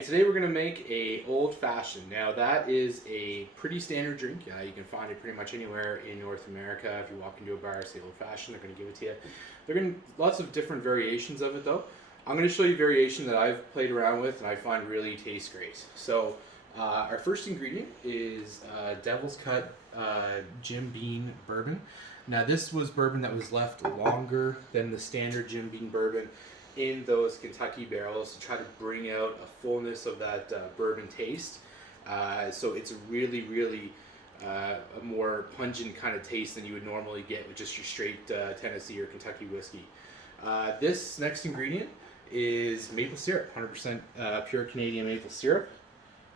Today we're going to make a old fashioned. Now that is a pretty standard drink. You can find it pretty much anywhere in North America. If you walk into a bar, say old fashioned, they're going to give it to you. They're going to lots of different variations of it though. I'm going to show you a variation that I've played around with and I find really tastes great. So our first ingredient is Devil's Cut Jim Beam bourbon. Now this was bourbon that was left longer than the standard Jim Beam bourbon in those Kentucky barrels to try to bring out a fullness of that bourbon taste. So it's really a more pungent kind of taste than you would normally get with just your straight Tennessee or Kentucky whiskey. This next ingredient is maple syrup, 100% pure Canadian maple syrup.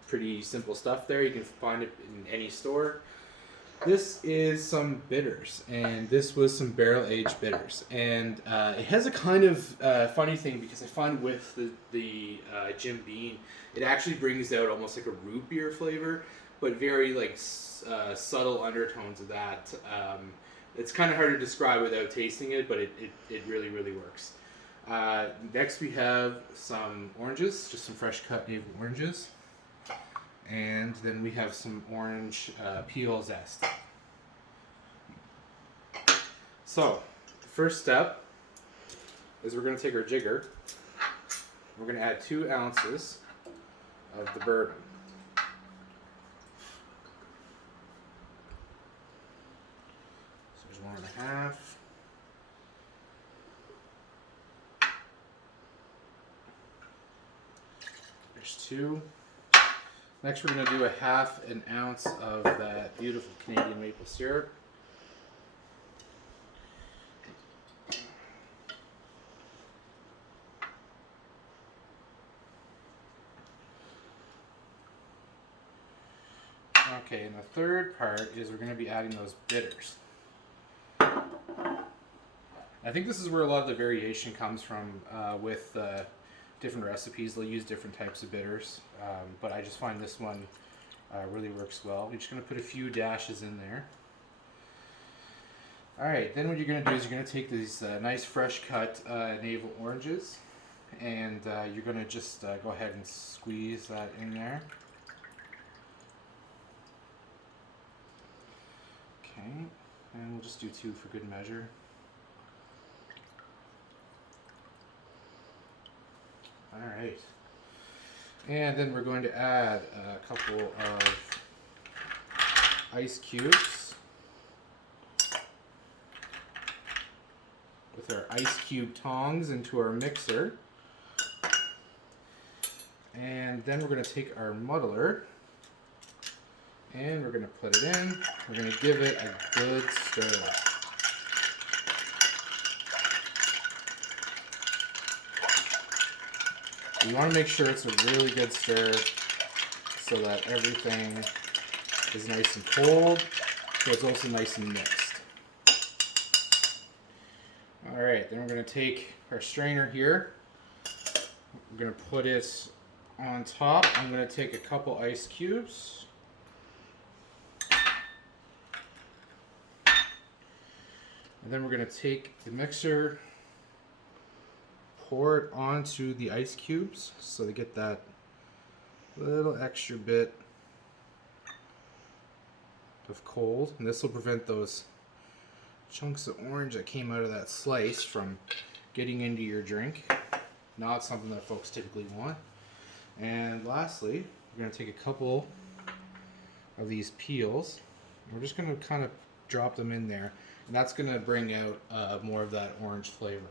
Pretty simple stuff there. You can find it in any store. This is some bitters, and this was some barrel-aged bitters. And it has a kind of funny thing because I find with the Jim Beam, it actually brings out almost like a root beer flavor, but very like subtle undertones of that. It's kind of hard to describe without tasting it, but it really works. Next we have some oranges, just some fresh cut navel oranges. And then we have some orange peel zest. So, first step is we're going to take our jigger. We're going to add 2 ounces of the bourbon. So there's 1.5. There's 2. Next we're going to do 1/2 ounce of that beautiful Canadian maple syrup. Okay, and the third part is we're going to be adding those bitters. I think this is where a lot of the variation comes from with different recipes. They'll use different types of bitters, but I just find this one really works well. We're just going to put a few dashes in there. Alright, then what you're going to do is you're going to take these nice fresh cut navel oranges, and you're going to just go ahead and squeeze that in there. Okay, and we'll just do 2 for good measure. Alright, and then we're going to add a couple of ice cubes with our ice cube tongs into our mixer. And then we're going to take our muddler and we're going to put it in. We're going to give it a good stir. You want to make sure it's a really good stir so that everything is nice and cold, but it's also nice and mixed. Alright, then we're going to take our strainer here. We're going to put it on top. I'm going to take a couple ice cubes. And then we're going to take the mixer, pour it onto the ice cubes so they get that little extra bit of cold, and this will prevent those chunks of orange that came out of that slice from getting into your drink. Not something that folks typically want. And lastly, we're going to take a couple of these peels. We're just going to kind of drop them in there, and that's going to bring out more of that orange flavor.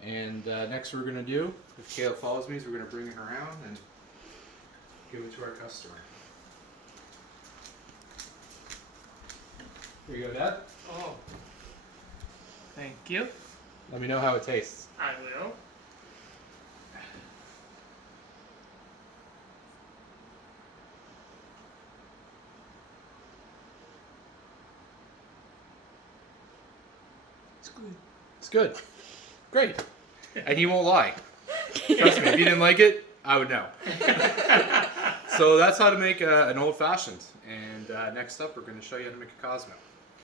And next we're going to do, if Caleb follows me, is we're going to bring it around and give it to our customer. Here you go, Dad. Oh, thank you. Let me know how it tastes. I will. It's good. It's good. Great. And he won't lie. Trust me, if you didn't like it, I would know. So that's how to make an old fashioned. And next up, we're going to show you how to make a Cosmo.